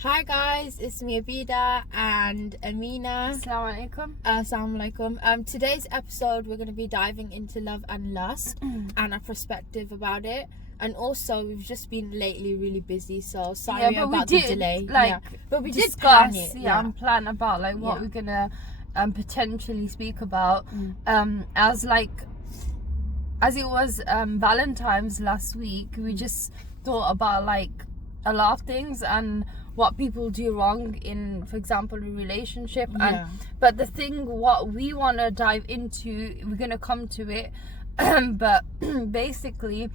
Hi guys, it's me Abida and Amina. Assalamu alaikum. Assalamu alaikum. Today's episode we're going to be diving into love and lust and our perspective about it. And also we've just been lately really busy, so sorry about the delay. But we discuss, did plan it. and plan about what we're gonna potentially speak about. As it was Valentine's last week, we just thought about a lot of things and what people do wrong in, for example, a relationship. But the thing what we want to dive into, we're gonna come to it, but basically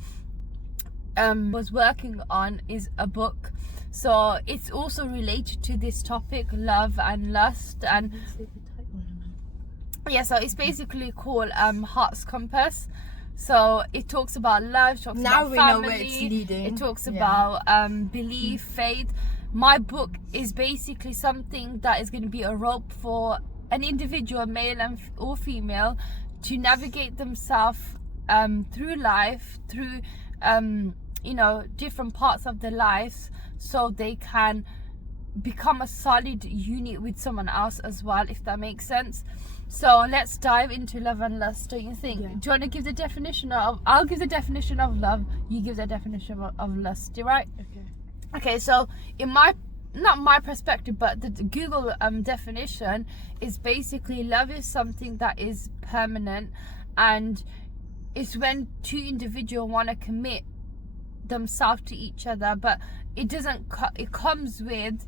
was working on is a book, so it's also related to this topic, love and lust. And so it's basically called Heart's Compass. So it talks about love, talks now about we family, know where it's leading. It talks about belief, faith. My book is basically something that is going to be a rope for an individual, male or female, to navigate themselves through life, through different parts of their lives, so they can become a solid unit with someone else as well, if that makes sense. So let's dive into love and lust, don't you think? Do you want to give the definition of, I'll give the definition of love, you give the definition of lust, you right? Okay, so in not my perspective, but the Google definition is basically love is something that is permanent, and it's when two individuals want to commit themselves to each other, but it doesn't it comes with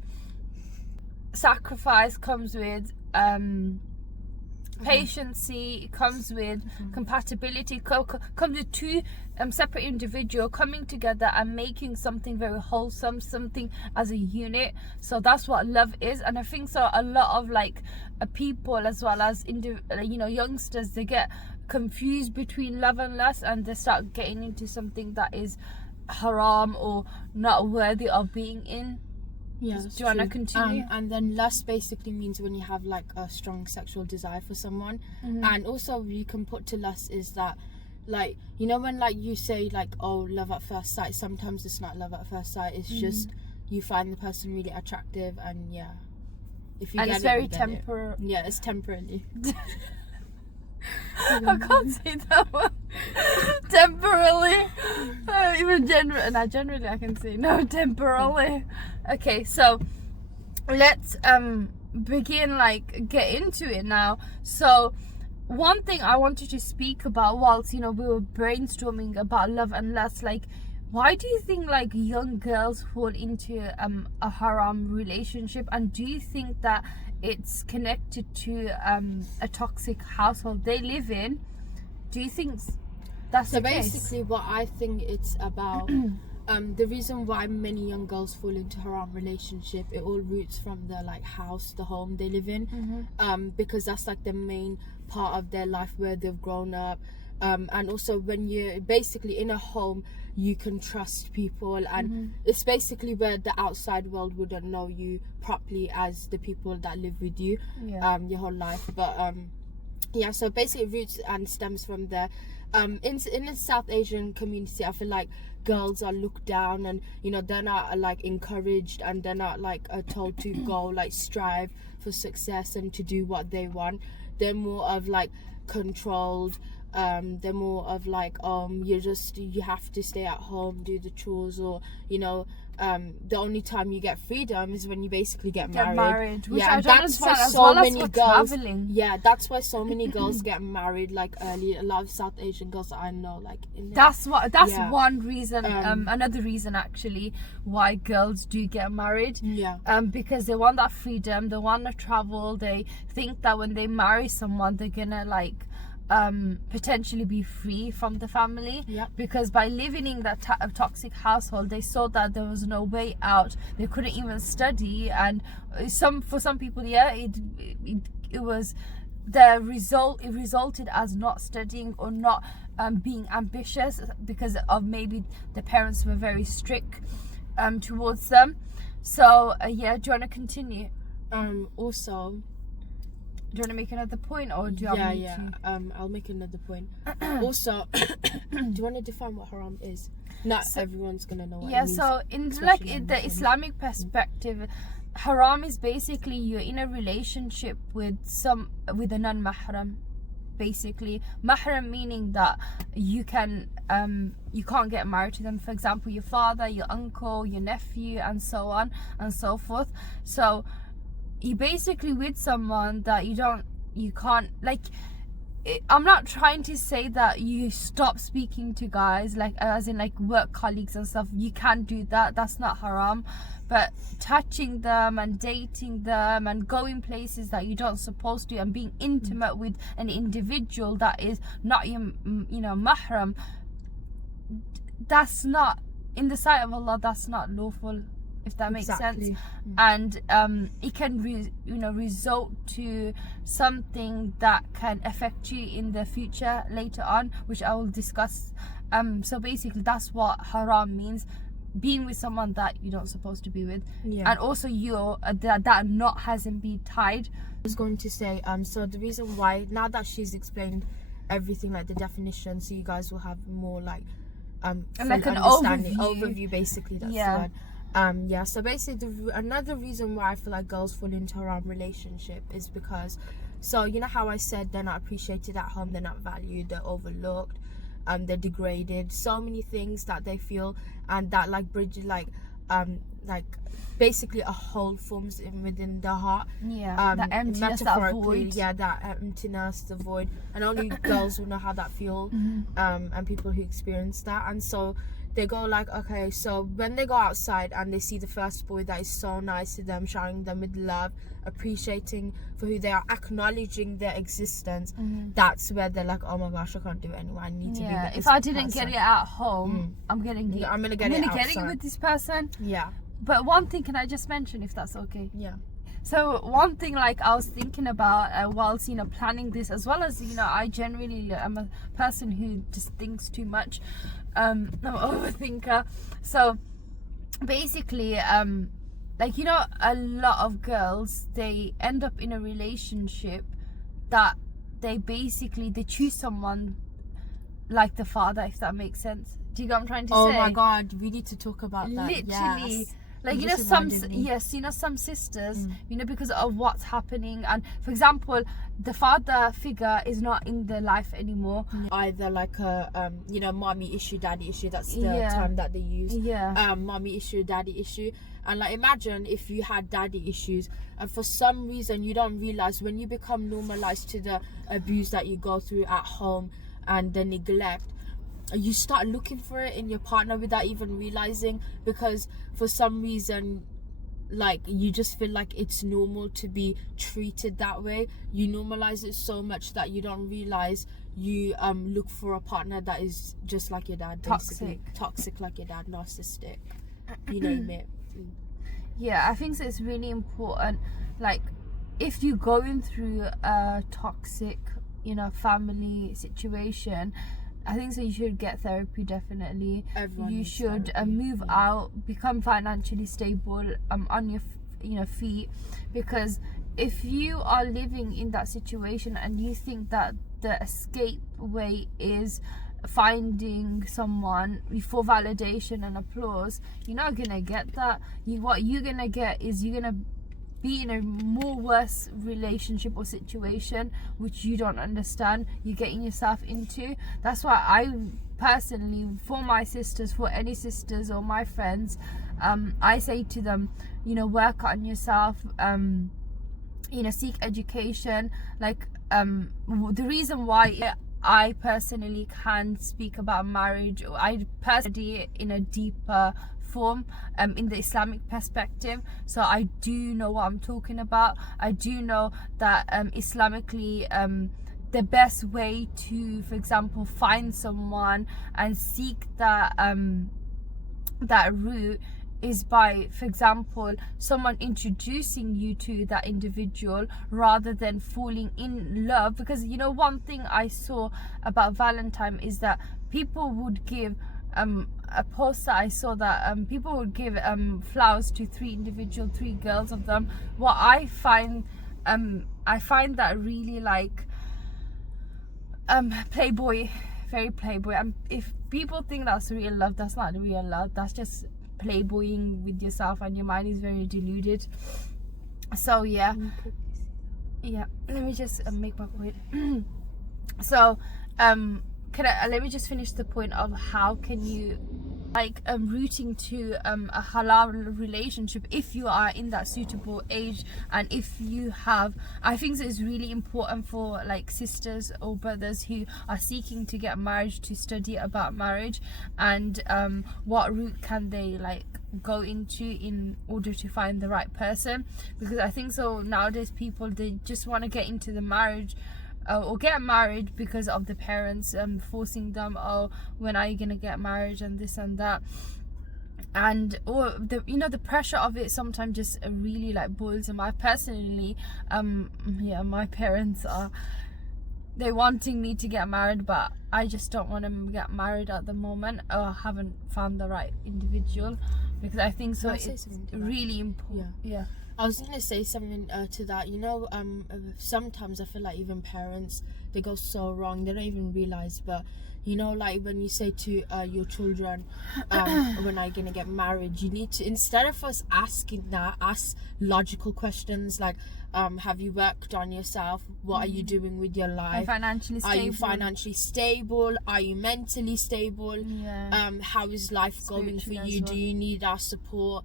sacrifice, comes with patience, it comes with compatibility, comes with two separate individuals coming together and making something very wholesome, something as a unit. So that's what love is. And I think so a lot of people, as well as youngsters, they get confused between love and lust, and they start getting into something that is haram or not worthy of being in. Do you want to continue? And then lust basically means when you have a strong sexual desire for someone. And also you can put to lust is that when you say oh, love at first sight, sometimes it's not love at first sight, it's just you find the person really attractive, and if you and get it's it, very you get temporary. it's temporarily. I can't say that word. Temporarily. Even generally I can say no, temporarily. Okay, so let's begin, get into it now. So one thing I wanted to speak about whilst we were brainstorming about love and lust, why do you think young girls fall into a haram relationship, and do you think that it's connected to a toxic household they live in? Do you think that's the case? So basically what I think it's about, the reason why many young girls fall into haram relationship, it all roots from the house, the home they live in, because that's the main part of their life where they've grown up. And also when you're basically in a home, you can trust people, and it's basically where the outside world wouldn't know you properly as the people that live with you your whole life. But so basically it roots and stems from there. In the South Asian community, I feel girls are looked down, and they're not encouraged, and they're not told to go strive for success and to do what they want. They're more of controlled. They're more of you have to stay at home, do the chores, or the only time you get freedom is when you basically get married. Which I don't understand, as well as for traveling. That's why so many girls get married early. A lot of South Asian girls that I know that's one reason. Another reason actually why girls do get married, because they want that freedom, they want to travel. They think that when they marry someone, they're gonna potentially be free from the family, because by living in that toxic household, they saw that there was no way out. They couldn't even study, and for some people it was the result. It resulted as not studying or not being ambitious, because of maybe the parents were very strict towards them. So do you want to continue? Also Do you want to make another point, or do you want me to? I'll make another point. Also, do you want to define what haram is? Not everyone's gonna know what it means. So in the Islamic perspective, haram is basically you're in a relationship with a non-mahram. Basically, mahram meaning that you can't get married to them. For example, your father, your uncle, your nephew, and so on and so forth. So you're basically with someone that you can't, like, I'm not trying to say that you stop speaking to guys, like as in like work colleagues and stuff. You can't do that. That's not haram. But touching them and dating them and going places that you don't supposed to, and being intimate with an individual that is not your mahram, that's not, in the sight of Allah, that's not lawful, if that makes sense. And it can result to something that can affect you in the future later on, which I will discuss. So basically that's what haram means: being with someone that you're not supposed to be with. And also that knot hasn't been tied. I was going to say, so the reason why, now that she's explained everything, like the definition, so you guys will have more like like an overview basically. That's the word. So basically another reason why I feel like girls fall into haram relationship is because, so you know how I said they're not appreciated at home, they're not valued, they're overlooked, they're degraded, so many things that they feel, and that like bridge like basically a hole forms within the heart. The emptiness, that void. That emptiness, the void, and only girls will know how that feels. And people who experience that. And so they go like, okay, so when they go outside and they see the first boy that is so nice to them, showering them with love, appreciating for who they are, acknowledging their existence, that's where they're like, oh my gosh, I can't do it anymore, I need to be with this if I didn't get it at home, I'm gonna get it with this person. But one thing, can I just mention, if that's okay? So one thing, like I was thinking about whilst planning this, as well as I generally am a person who just thinks too much. I'm an overthinker. So basically, like a lot of girls, they end up in a relationship that they choose someone like the father, if that makes sense. Do you get what I'm trying to say? Oh my god, we need to talk about that. Literally. Yes. Like some sisters, because of what's happening, and for example, the father figure is not in their life anymore. Either like a mommy issue, daddy issue. That's the term that they use. Mommy issue, daddy issue. And like, imagine if you had daddy issues, and for some reason you don't realize, when you become normalized to the abuse that you go through at home and the neglect, you start looking for it in your partner without even realizing, because for some reason, like, you just feel like it's normal to be treated that way. You normalize it so much that you don't realize you look for a partner that is just like your dad, basically toxic like your dad, narcissistic, you name it. I think so. It's really important, like, if you're going through a toxic family situation, I think so you should get therapy, definitely. You should move out, become financially stable, on your feet, because if you are living in that situation and you think that the escape way is finding someone for validation and applause, you're not gonna get that. What you're gonna get is you're gonna be in a more worse relationship or situation which you don't understand you're getting yourself into. That's why I personally, for my sisters, for any sisters or my friends, I say to them, work on yourself, seek education. Like, the reason why I personally can speak about marriage, or I personally in a deeper form, in the Islamic perspective, so I do know what I'm talking about. I do know that Islamically, the best way to, for example, find someone and seek that route is by, for example, someone introducing you to that individual rather than falling in love. Because one thing I saw about Valentine is that people would give a post that I saw that people would give flowers to three girls of them. What I find I find that really like playboy, very playboy. If people think that's real love, that's not real love. That's just playboying with yourself, and your mind is very deluded. So yeah, let me just make my point. So let me just finish the point of how can you like rooting to a halal relationship if you are in that suitable age, and if you have, I think it's really important for like sisters or brothers who are seeking to get married to study about marriage, and what route can they like go into in order to find the right person. Because I think so nowadays people, they just want to get into the marriage or get married because of the parents forcing them, oh, when are you gonna get married, and this and that, and or the the pressure of it sometimes just really like boils them. I personally my parents are, they wanting me to get married, but I just don't want to get married at the moment, or haven't found the right individual, because I think so it's really important. Yeah. I was gonna say something to that. Sometimes I feel like even parents, they go so wrong. They don't even realize. But like when you say to your children, when are you gonna get married? You need to, instead of us asking that, ask logical questions like, have you worked on yourself? What are you doing with your life? Are you financially stable? Are you mentally stable? Yeah. How is life going for you? Well. Do you need our support?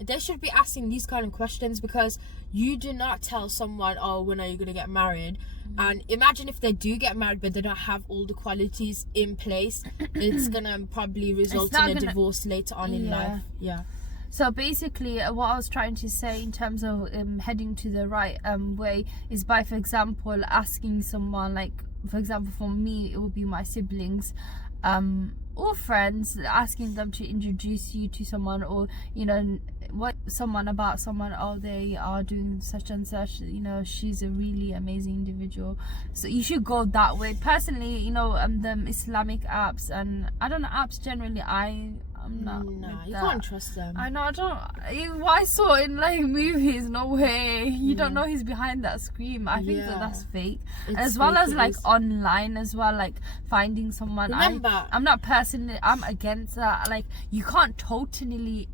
They should be asking these kind of questions, because you do not tell someone, oh, when are you going to get married? And imagine if they do get married but they don't have all the qualities in place, it's going to probably result in a divorce later on in life. Yeah. So basically what I was trying to say in terms of heading to the right way is by, for example, asking someone, like for example for me it would be my siblings or friends, asking them to introduce you to someone, or about someone, oh, they are doing such and such, she's a really amazing individual, so you should go that way. Personally, the Islamic apps, and I don't know, apps generally, I'm not. No, you can't trust them. I know, I don't. I saw in like movies, no way. You don't know he's behind that screen. I think that's fake. It's as well fake, as like online as well, like finding someone. Remember, I'm not personally, I'm against that. Like you can't totally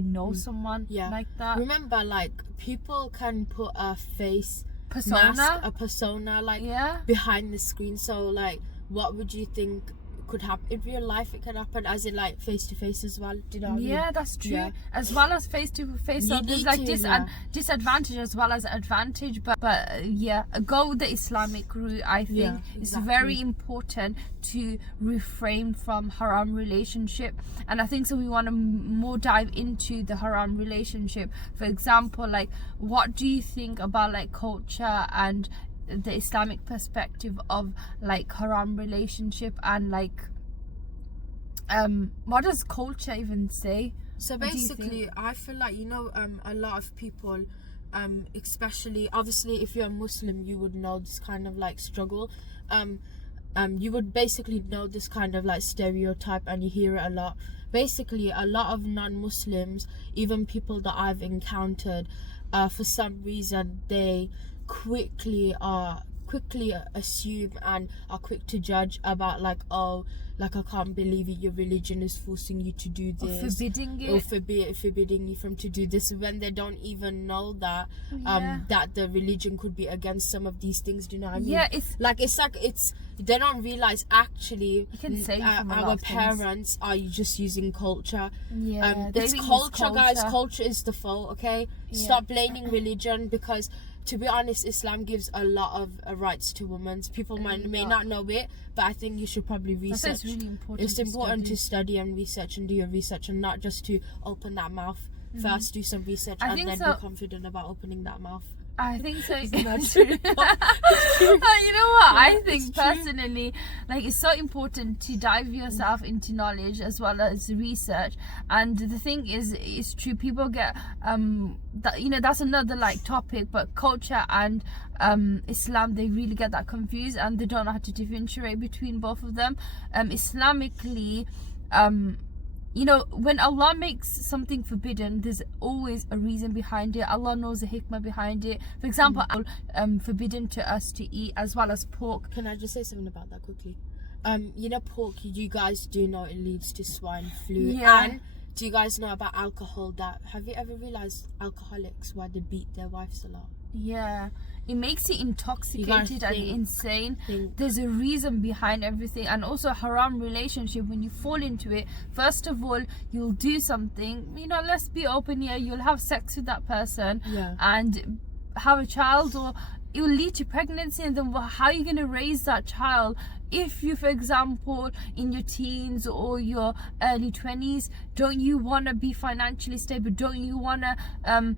know someone like that. Remember, like people can put a face persona, like behind the screen. So like, what would you think could happen in real life? It can happen as in like face to face as well. Do you know what I mean? That's true. As well as face to face, so there's like disadvantage as well as advantage, but go with the Islamic route. I think it's very important to refrain from haram relationship, and I think so we want to more dive into the haram relationship. For example, like what do you think about like culture and the Islamic perspective of like haram relationship, and like what does culture even say? So basically I feel like a lot of people, especially obviously if you're a Muslim, you would know this kind of like struggle, you would basically know this kind of like stereotype, and you hear it a lot. Basically a lot of non-Muslims, even people that I've encountered, for some reason they quickly assume and are quick to judge about like, oh, like I can't believe it, your religion is forcing you to do this, or forbidding it, or forbidding you from to do this, when they don't even know that that the religion could be against some of these things. Do you know what I mean? It's they don't realize actually our parents are just using culture. It's culture, guys. Culture is the fault. Okay, stop blaming religion, because to be honest, Islam gives a lot of rights to women. People may not know it, but I think you should probably research. It's really important. It's important to study and research and do your research, and not just to open that mouth. First, do some research and then be confident about opening that mouth. I think so. Isn't that true? You know what? I think personally, like it's so important to dive yourself into knowledge as well as research. And the thing is, it's true. People get that's another like topic, but culture and Islam, they really get that confused, and they don't know how to differentiate between both of them. Islamically, you know, when Allah makes something forbidden, there's always a reason behind it. Allah knows the hikmah behind it. For example, forbidden to us to eat, as well as pork. Can I just say something about that quickly? You know, pork, you guys do know it leads to swine flu. Yeah. And do you guys know about alcohol? Have you ever realized alcoholics, why they beat their wives a lot? Yeah, it makes you intoxicated and insane. There's a reason behind everything. And also haram relationship, when you fall into it, first of all, you'll do something, you know, let's be open here, you'll have sex with that person, and have a child, or it will lead to pregnancy, and then how are you going to raise that child? If you, for example, in your teens or your early 20s, don't you want to be financially stable? Don't you want to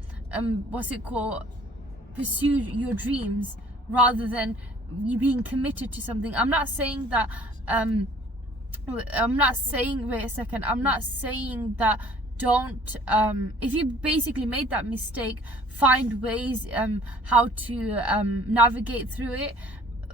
pursue your dreams rather than you being committed to something? I'm not saying that don't if you basically made that mistake, find ways how to navigate through it.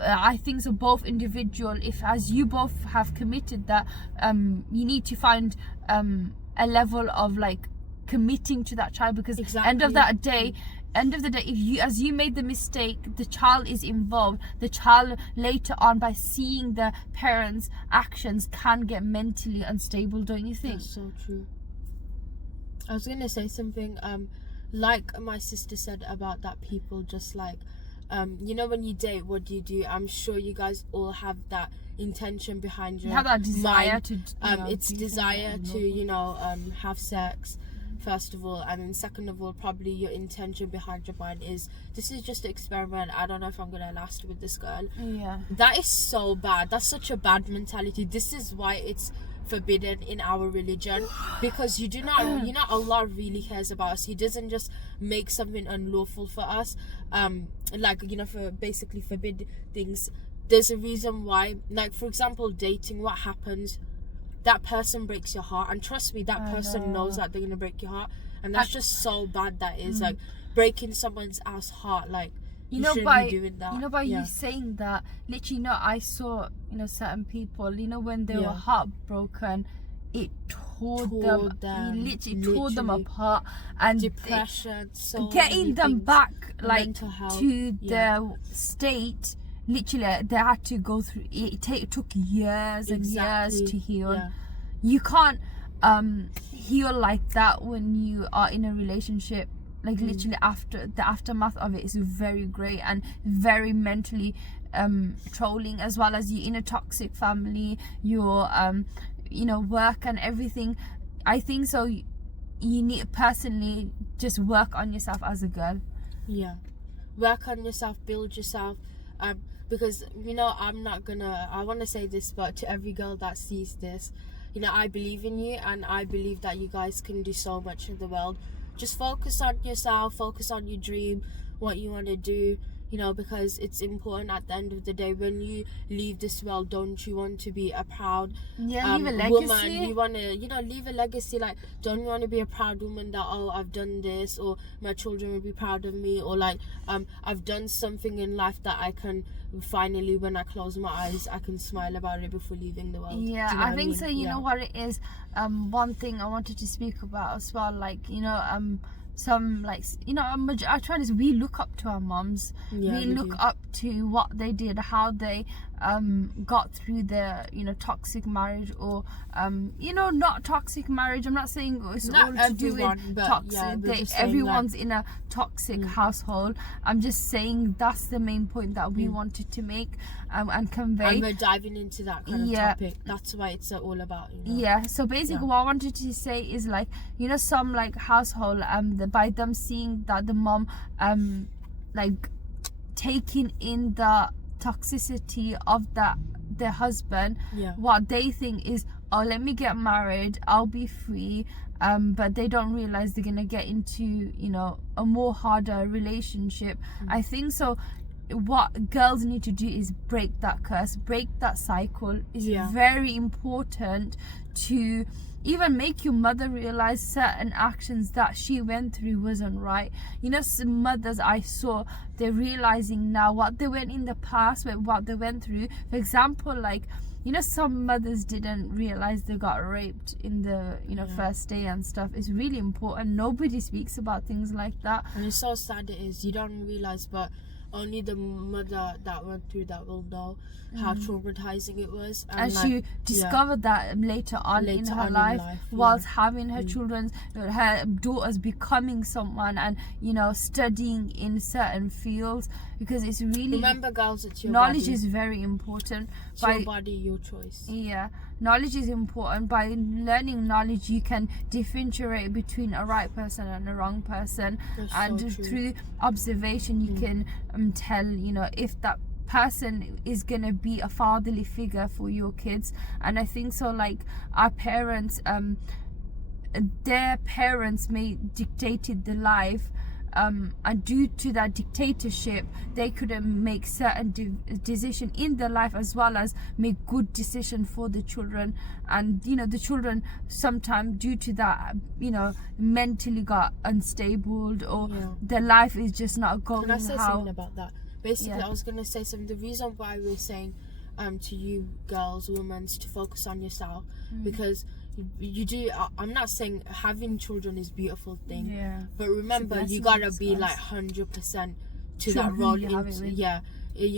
I think so, both individual, if as you both have committed that, you need to find a level of like committing to that child, because end of the day, if you made the mistake, the child is involved. The child later on, by seeing the parents' actions, can get mentally unstable, don't you think? That's so true. I was gonna say something, like my sister said about that people just like, you know, when you date, what do? I'm sure you guys all have that intention behind your You have that desire mind. to It's desire to, you know, have sex, first of all, and then second of all, probably your intention behind your mind is, this is just an experiment, I don't know if I'm gonna last with this girl. Yeah, that is so bad. That's such a bad mentality. This is why it's forbidden in our religion, because you know, Allah really cares about us. He doesn't just make something unlawful for us, like, you know, for basically forbid things. There's a reason why. Like, for example, dating, what happens, that person breaks your heart, and trust me, that person knows that they're gonna break your heart, and that's just so bad. That is like breaking someone's ass heart. Like, you shouldn't be doing that. You know, by you saying that, literally, you know, I saw, you know, certain people, you know, when they were heartbroken, it tore them. It literally tore them apart, and depression, getting them back like to their state. Literally, they had to go through it. It took years and years to heal. You can't heal like that when you are in a relationship. Like, literally, after the aftermath of it is very great and very mentally trolling, as well as you're in a toxic family, your you know, work and everything. I think so you need personally just work on yourself as a girl. Work on yourself, build yourself, because, you know, I want to say this, but to every girl that sees this, you know, I believe in you, and I believe that you guys can do so much in the world. Just focus on yourself, focus on your dream, what you want to do, you know, because it's important at the end of the day. When you leave this world, don't you want to be a proud leave a legacy? Woman? You want to, you know, leave a legacy. Like, don't you want to be a proud woman that, oh, I've done this, or my children will be proud of me, or like, I've done something in life that I can finally, when I close my eyes, I can smile about it before leaving the world. Yeah, I think so. You know what it is? One thing I wanted to speak about as well, like, you know, some, like, you know, I try this, we look up to our moms. We look up to what they did, how they got through their, you know, toxic marriage, or you know, not toxic marriage. I'm not saying it's not all to do with toxic. Everyone's like, in a toxic household. I'm just saying that's the main point that we wanted to make and convey. And we're diving into that kind of topic. That's why it's all about, you know. Yeah. So basically, what I wanted to say is, like, you know, some like household, by them seeing that the mom like taking in the toxicity of their husband, what they think is, oh, let me get married, I'll be free, but they don't realize they're gonna get into, you know, a more harder relationship. I think so what girls need to do is break that curse, break that cycle. It's very important to even make your mother realize certain actions that she went through wasn't right. You know, some mothers I saw, they're realizing now what they went in the past, what they went through. For example, like some mothers didn't realize they got raped in the first day and stuff. It's really important. Nobody speaks about things like that, and it's so sad. It is. You don't realize, but only the mother that went through that will know how traumatizing it was. And she discovered that later on in her life, whilst having her children, her daughters becoming someone, and studying in certain fields, because it's really, remember, girls, it's your knowledge body. is very important. It's your body, your choice. Yeah, knowledge is important. By learning knowledge, you can differentiate between a right person and a wrong person. That's and so true. Through observation, you can tell if that person is gonna be a fatherly figure for your kids. And I think so, like, our parents, their parents may dictated the life, and due to that dictatorship, they couldn't make certain decision in their life, as well as make good decision for the children. And the children sometimes, due to that, mentally got unstable, or their life is just not going. Can I say something about that? Basically, I was gonna say something. The reason why we're saying to you girls, women, to focus on yourself, because you do. I'm not saying having children is a beautiful thing, but remember, you gotta be like 100% to that role. You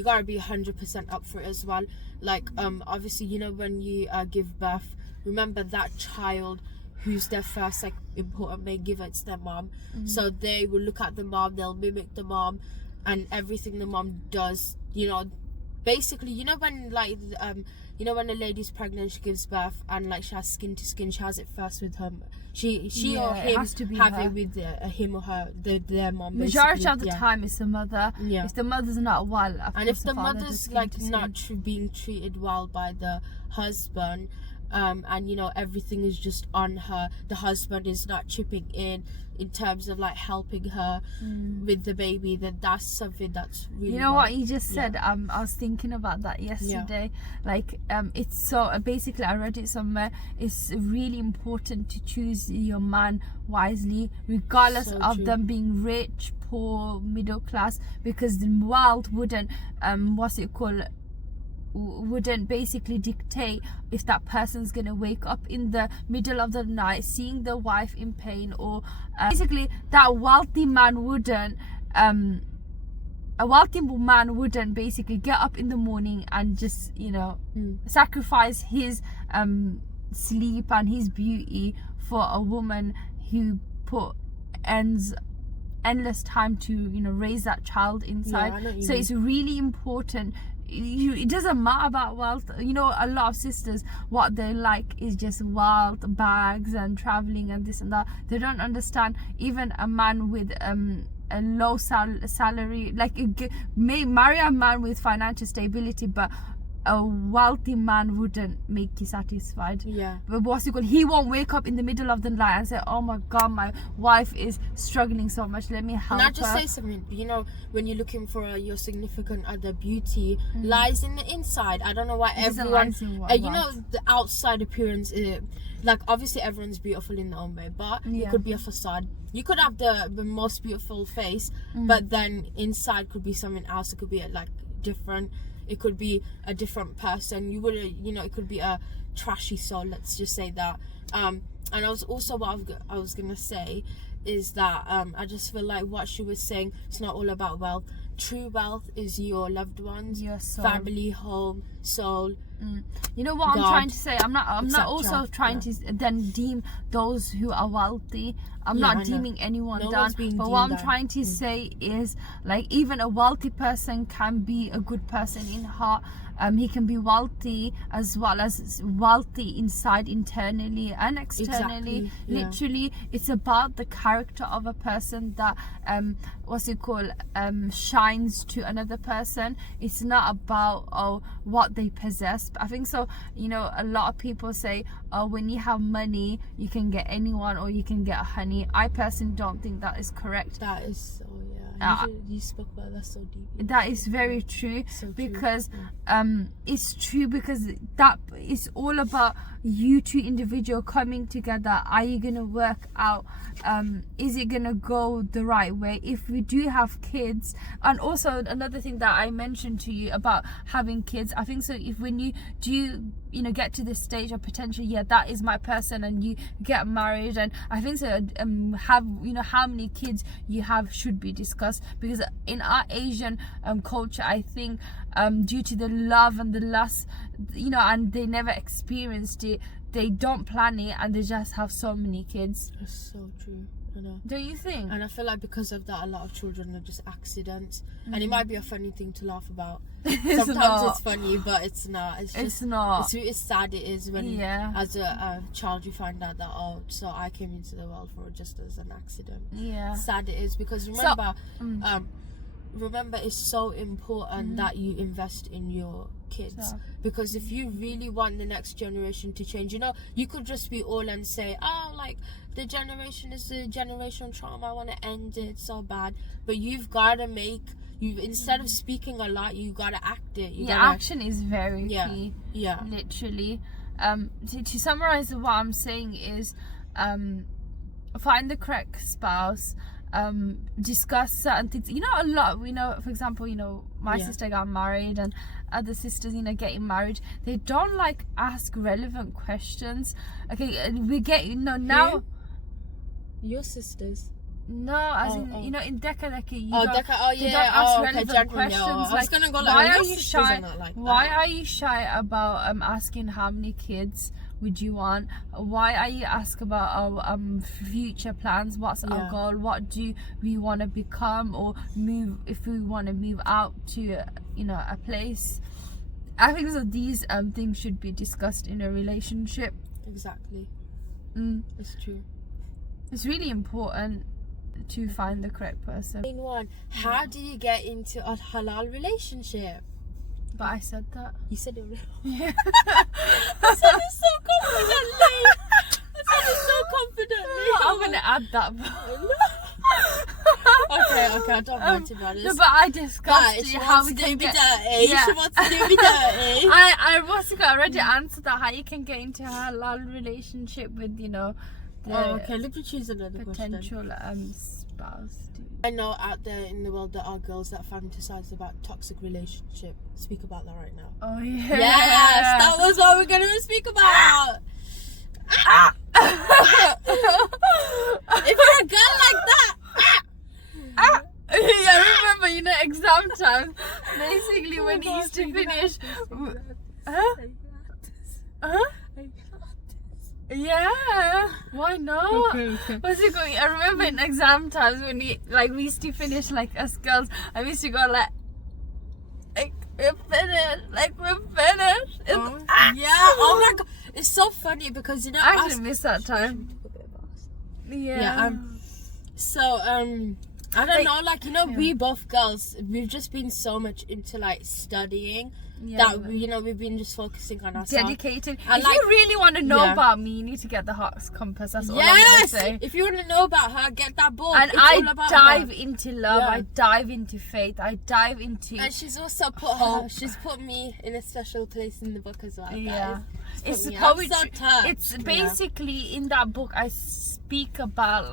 gotta be 100% up for it as well. Like, obviously, when you give birth, remember that child who's their first important may give it to their mom, so they will look at the mom, they'll mimic the mom, and everything the mom does. Basically, when when a lady's pregnant, she gives birth, and like she has skin to skin, she has it first with her. She or him has to be have her. it with him or her, their mom. Majority of the time, it's the mother. Yeah. If the mother's not well, and if the mother's like not being treated well by the husband, and everything is just on her, the husband is not chipping in terms of like helping her with the baby, then that's something that's really what you just said. I was thinking about that yesterday. Like, it's so basically, I read it somewhere, it's really important to choose your man wisely, regardless of them being rich, poor, middle class, because the world wouldn't wouldn't basically dictate if that person's gonna wake up in the middle of the night seeing the wife in pain, or basically that wealthy man wouldn't basically get up in the morning and just sacrifice his sleep and his beauty for a woman who put endless time to raise that child inside. So it's really important. It doesn't matter about wealth. A lot of sisters, what they like is just wealth, bags, and traveling and this and that. They don't understand even a man with a low salary, like, may marry a man with financial stability, but a wealthy man wouldn't make you satisfied. But he won't wake up in the middle of the night and say, oh my god, my wife is struggling so much, let me help her. Can I just say something? When you're looking for your significant other, beauty lies in the inside. I don't know why everyone the outside appearance is, like, obviously everyone's beautiful in their own way, but it could be a facade. You could have the most beautiful face, but then inside could be something else. It could be like different. It could be a different person. It could be a trashy soul, let's just say that. And I was also, what I was gonna say is that I just feel like what she was saying, it's not all about wealth. True wealth is your loved ones, your soul, family, home, soul. You know what God, I'm trying to say? I'm not also trying to then deem those who are wealthy. I'm not deeming anyone down. But what I'm trying to say is, like, even a wealthy person can be a good person in heart. He can be wealthy as well as wealthy inside, internally and externally. Literally, it's about the character of a person that shines to another person. It's not about what they possess. I think so. A lot of people say, when you have money, you can get anyone or you can get honey. I personally don't think that is correct. That is so, You spoke about that so deeply. That is very true, So true. because it's true, because that is all about you two individual coming together. Are you gonna work out? Is it gonna go the right way? If we do have kids, and also another thing that I mentioned to you about having kids, I think so. If when you do, get to this stage of potential, that is my person, and you get married, and I think so. Have how many kids you have should be discussed, because in our Asian culture, I think due to the love and the lust, and they never experienced it, they don't plan it, and they just have so many kids. That's so true. I know. Don't you think? And I feel like because of that, a lot of children are just accidents, and it might be a funny thing to laugh about. Sometimes it's funny, but it's not. It's not. It's sad. It is when, as a child, you find out that so I came into the world for just as an accident. Yeah. Sad it is, because remember, remember, it's so important that you invest in your kids, because if you really want the next generation to change, you could just be all and say, the generation is the generational trauma, I want to end it so bad, but you've got to instead of speaking a lot, you got to act it. Action is very key. Literally. To summarize what I'm saying is, find the correct spouse, discuss certain things. A lot, for example, my sister got married, and other sisters, getting married, they don't ask relevant questions. Okay, we get, now. Your sisters? No, as in, in Decca, they don't yeah. ask relevant questions. I was gonna go why are you shy? Why are you shy about asking how many kids would you want? Why are you ask about our future plans? What's our goal? What do we want to become, or move, if we want to move out to a place? I think so these things should be discussed in a relationship. Exactly. It's true. It's really important to find the correct person. Main one. How do you get into a halal relationship? But I said that. You said it. Yeah. I said it so confidently. I'm gonna add that. Okay, I don't mind, to be honest. No, but I discussed how we can get. She wants to do me dirty. I already answered that. How you can get into a halal relationship with okay, let me choose another potential spouse. I know out there in the world there are girls that fantasize about toxic relationship. Speak about that right now. Oh yeah. Yes, that was what we're gonna speak about. If you're a girl like that. Yeah, remember, exam time. Basically, when he used to finish. Yeah, why not? Okay. What's it going? I remember in exam times when we used to finish us girls. I used to go we're finished. Yeah. Oh my god, it's so funny because I actually miss that time. Yeah. So I don't know, we both girls, we've just been so much into studying that we've been just focusing on ourselves. Dedicated. If you really want to know about me, you need to get the Heart's Compass. That's all I'm gonna say. If you want to know about her, get that book. And I dive into love. I dive into faith. I dive into. And she's also she's put me in a special place in the book as well. Guys. Yeah, it's poetry. It's basically in that book I speak about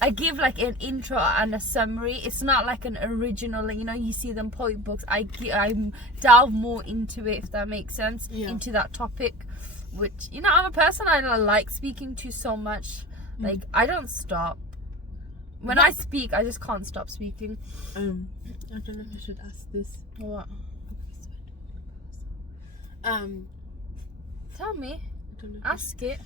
I give an intro and a summary. It's not an original, you see them poet books. I delve more into it, if that makes sense, into that topic, which, I'm a person I like speaking to so much. I don't stop. When I speak, I just can't stop speaking. I don't know if I should ask this. What? Tell me. I don't know. Ask it.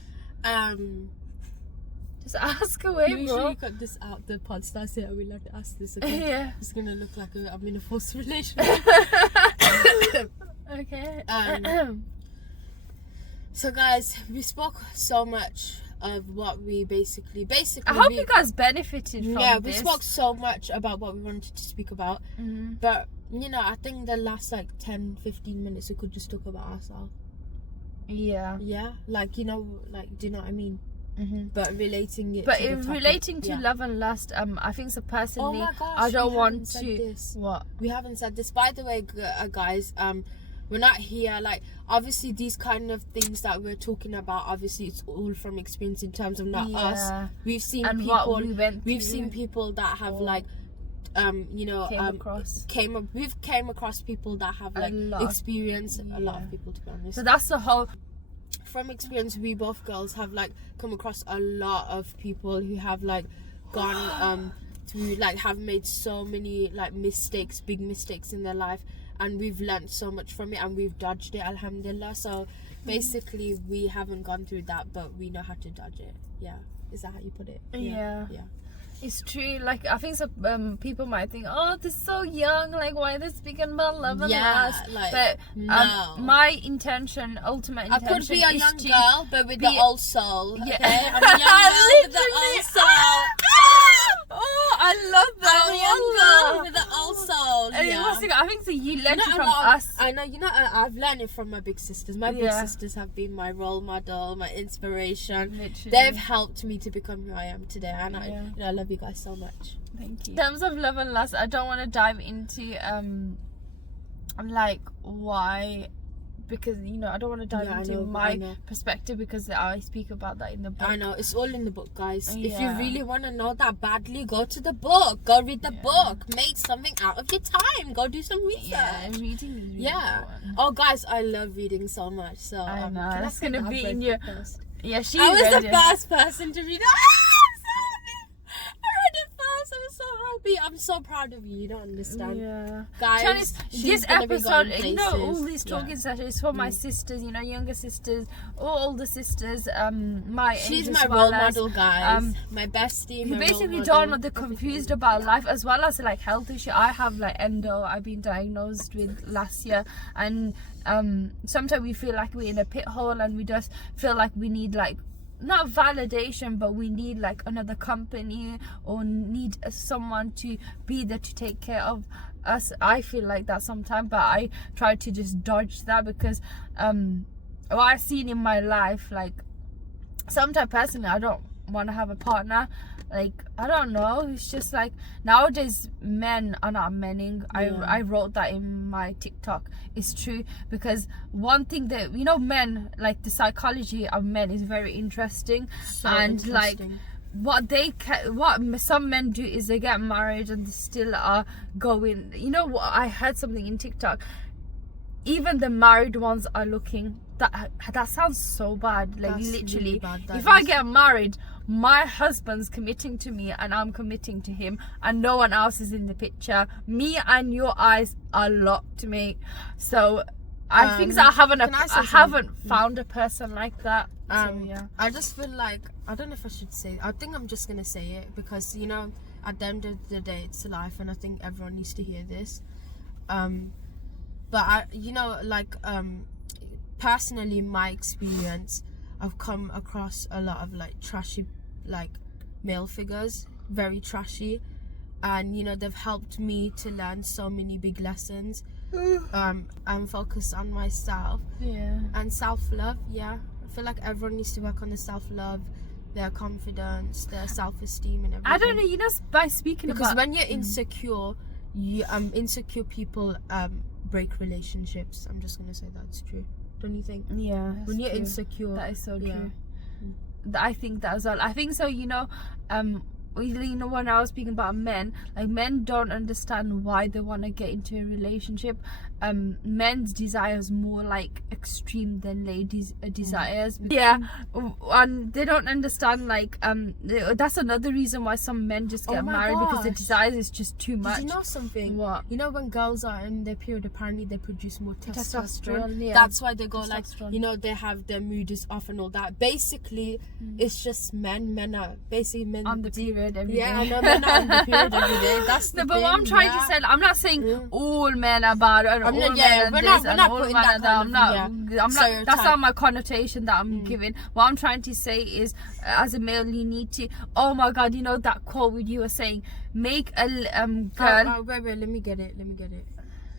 Just ask away, Make bro. sure you cut this out, the pod stars here. I will like to ask this, okay? Yeah. It's gonna look like I'm in a forced relationship. Okay. So guys, we spoke so much of what we basically I hope you guys benefited from this. we spoke so much about what we wanted to speak about. But I think the last 10-15 minutes we could just talk about ourselves. Yeah. Yeah, do you know what I mean? But relating it. But to the topic, relating to love and lust, I think so personally. Oh my gosh, I don't we want haven't said to. this. What? We haven't said this. By the way, guys, we're not here like obviously these kind of things that we're talking about. Obviously, it's all from experience in terms of not us. We've seen and people. What we went we've through. seen people that have like. We've came across people that have like experienced a lot of people, to be honest. So that's the whole. From experience, we both girls have like come across a lot of people who have like gone through like have made so many like big mistakes in their life, and we've learned so much from it and we've dodged it, alhamdulillah. So basically we haven't gone through that, but we know how to dodge it. Yeah, is that how you put it? Yeah. It's true. Like I think people might think, oh, this is so young. Like why are they speaking about love and lust? Like, but no. My ultimate intention, I could be a young girl, but with the old soul. Yeah. Okay? I'm a young girl with the old soul. Oh, I love that. I'm a young girl with the old soul. I think so. You learned it from us. I know. I've learned it from my big sisters. My big sisters have been my role model, my inspiration. Literally. They've helped me to become who I am today, and I love you guys so much. Thank you. In terms of love and lust, I don't want to dive into like why, because I don't want to dive into my perspective, because I speak about that in the book. I know, it's all in the book, guys. If you really want to know that badly, go to the book, go read the book, make something out of your time, go do some research. Reading is really important. Oh guys, I love reading so much, so I know that's gonna be in your first. I was the first person to read it. So happy. I'm so proud of you. You don't understand. Guys, this episode, all these talking sessions for my sisters, younger sisters, all older sisters, she's my role model, guys. My bestie, who basically don't know, they're confused about life, as well as like health issue. I have like endo, I've been diagnosed with last year, and sometimes we feel like we're in a pit hole, and we just feel like we need like not validation, but we need like another company or need someone to be there to take care of us. I feel like that sometimes, but I try to just dodge that, because what I've seen in my life, like sometimes personally I don't want to have a partner. Like I don't know, it's just like nowadays men are not menning. I wrote that in my TikTok. It's true, because one thing that men, like the psychology of men is very interesting. Like what some men do is they get married and they still are going. What I heard something in TikTok, even the married ones are looking. That sounds so bad. Like that's literally really bad, if I get married, my husband's committing to me and I'm committing to him, and no one else is in the picture. Me and your eyes are locked to me. So I think that I haven't found a person like that. I just feel like, I don't know if I should say, I think I'm just gonna say it, because at the end of the day it's life, and I think everyone needs to hear this. But personally, my experience, I've come across a lot of like trashy like male figures, very trashy, and they've helped me to learn so many big lessons, and focus on myself and self-love. I feel like everyone needs to work on their self-love, their confidence, their self-esteem, and everything. I don't know, by speaking because when you're insecure, insecure people break relationships. I'm just gonna say that's true. Don't you think? Yeah. When you're insecure, that is so true. I think that as well. I think so. When I was speaking about men, like men don't understand why they want to get into a relationship. Men's desires more like extreme than ladies' desires. And they don't understand like that's another reason why some men just get married, because the desires is just too much. Did you know something? What? When girls are in their period, apparently they produce more testosterone. Yeah. That's why they go like they have their mood is off and all that. Basically, it's just men are basically men on the period every day. I know they're not on the period every day. That's the thing. But what I'm trying to say, I'm not saying all men are bad and all men are this and all men are that. I'm not. That's not my connotation that I'm giving. What I'm trying to say is, as a male, you need to. Oh my God, that quote you were saying. Make a girl. Wait, let me get it.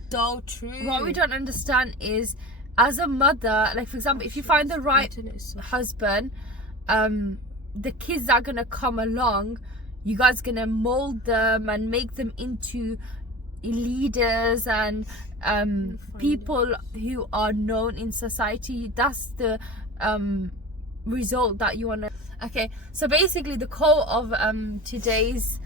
So true. What we don't understand is, as a mother, like for example, if you find the right husband, the kids that are gonna come along, you guys gonna mold them and make them into leaders and people who are known in society. That's the result that you want to. Okay, so basically the quote of today's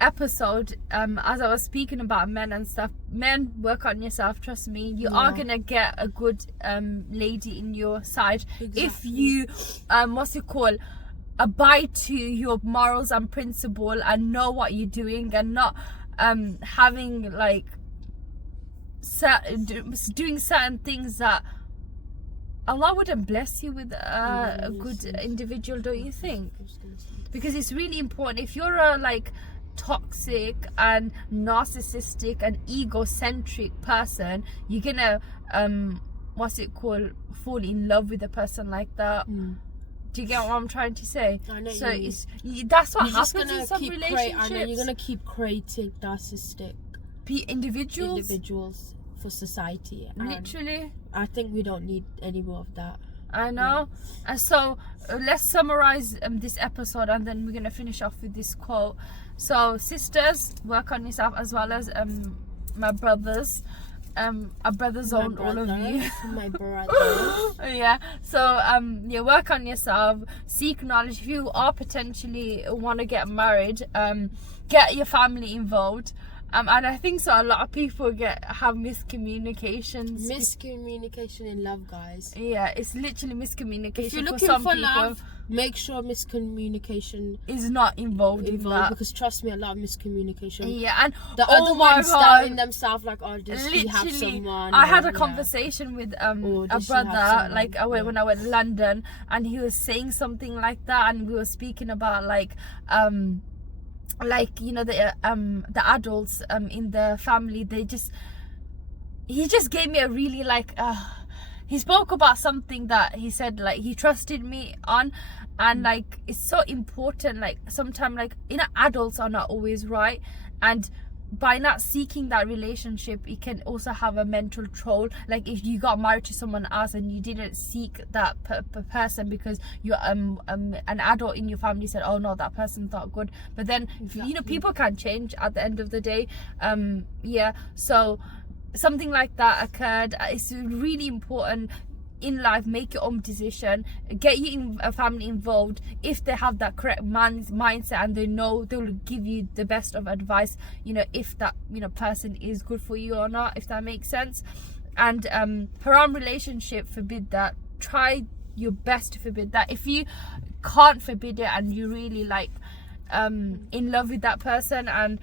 episode, as I was speaking about men and stuff, men, work on yourself, trust me, you are gonna get a good lady in your side. If you abide to your morals and principle and know what you're doing, and not having like doing certain things that Allah wouldn't bless you with a good individual, don't you think? Because it's really important. If you're a like toxic and narcissistic and egocentric person, you're gonna fall in love with a person like that. Do you get what I'm trying to say? I know. So that's what happens in some relationships. I know you're gonna keep creating narcissistic individuals for society. Literally. I think we don't need any more of that. I know. And so let's summarize this episode, and then we're gonna finish off with this quote. So sisters, work on yourself, as well as my brothers. Our brothers own all of you. My brother. Yeah. So work on yourself, seek knowledge. If you are potentially want to get married, get your family involved. And I think so a lot of people have miscommunications. Miscommunication in love, guys. Yeah, it's literally miscommunication. If you're looking for love, make sure miscommunication is not involved in that. Because trust me, a lot of miscommunication. Yeah, and the other ones doubting themselves, like, oh, does she have someone? I had a conversation with a brother, like when I went to London, and he was saying something like that, and we were speaking about like you know, the adults in the family, he just gave me a really like he spoke about something that he said like he trusted me on, and like it's so important. Like sometimes, like, you know, adults are not always right, and by not seeking that relationship, it can also have a mental toll. Like if you got married to someone else and you didn't seek that person because you're an adult in your family said, oh no, that person's not good, but then you know, people can change at the end of the day. So something like that occurred. It's really important in life. Make your own decision, get your family involved if they have that correct mindset, and they know they will give you the best of advice, you know, if that, you know, person is good for you or not, if that makes sense. And haram relationship, forbid that. Try your best to forbid that. If you can't forbid it and you really like in love with that person, and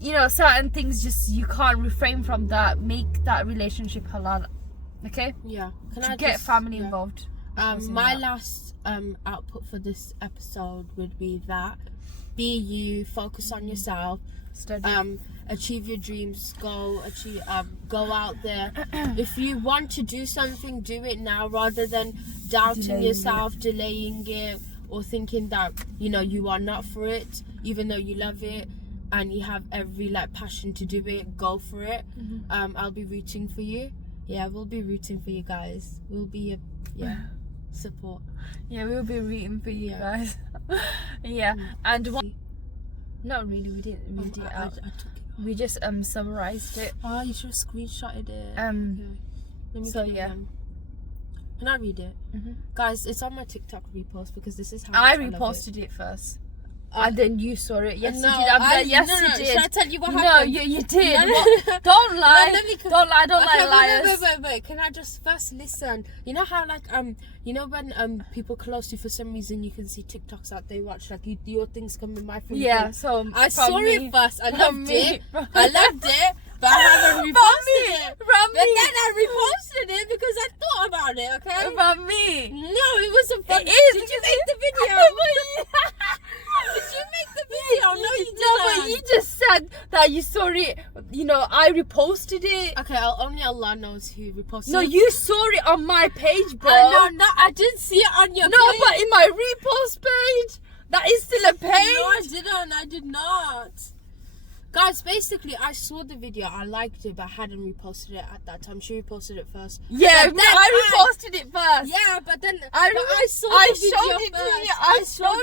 you know, certain things just you can't refrain from that, make that relationship halal. Okay. Yeah. Can I get family involved? My last output for this episode would be that be you, focus on yourself, study, achieve your dreams, go out there. If you want to do something, do it now, rather than doubting yourself, delaying it, or thinking that, you know, you are not for it, even though you love it and you have every like passion to do it. Go for it. I'll be rooting for you. Yeah, we'll be rooting for you guys. We'll be support. Yeah, we'll be rooting for you guys. And not really, we didn't read it out. I took it. We just summarized it. Oh, you should have screenshotted it. Let me so yeah. Can I read it? Guys, it's on my TikTok repost, because this is how I reposted it first. And then you saw it. Yes, you did. Yes, you did. Should I tell you what happened? No, you did. Don't lie. Don't lie. Don't lie, liars. Wait. Can I just first listen? You know how like you know when people close to you, for some reason you can see TikToks that they watch, like your things come in my phone. Yeah. So I saw it first. I loved it. But I haven't reposted it. But then I reposted it because I thought about it. Okay. From me. No, it wasn't funny. It is. Did you make the video? Did you make the video? No, you didn't. No, but you just said that you saw it. You know, I reposted it. Okay, only Allah knows who reposted it. No, you saw it on my page, bro. No, I didn't see it on your page. No, but in my repost page, that is still a page. No, I didn't. I did not. Guys, basically, I saw the video, I liked it, but I hadn't reposted it at that time. She reposted it first. Yeah, but I reposted it first. Yeah, but then I showed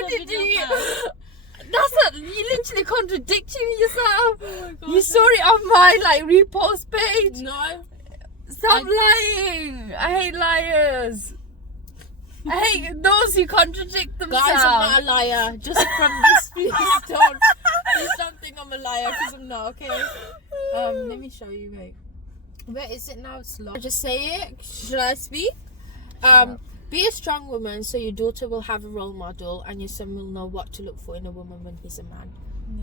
it to you. You literally contradicting yourself. Oh my You saw it on my like repost page. No. Stop lying. I hate liars. I hate those who contradict themselves. Guys, I'm not a liar. Just from this, please don't think I'm a liar, because I'm not, okay? Let me show you, wait. Where is it now? Slow. Just say it. Should I speak? Be a strong woman so your daughter will have a role model and your son will know what to look for in a woman when he's a man.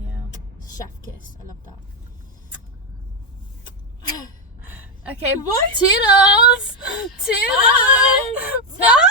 Yeah. Chef kiss. I love that. Okay. What? Toodles. Toodles. Bye. Bye.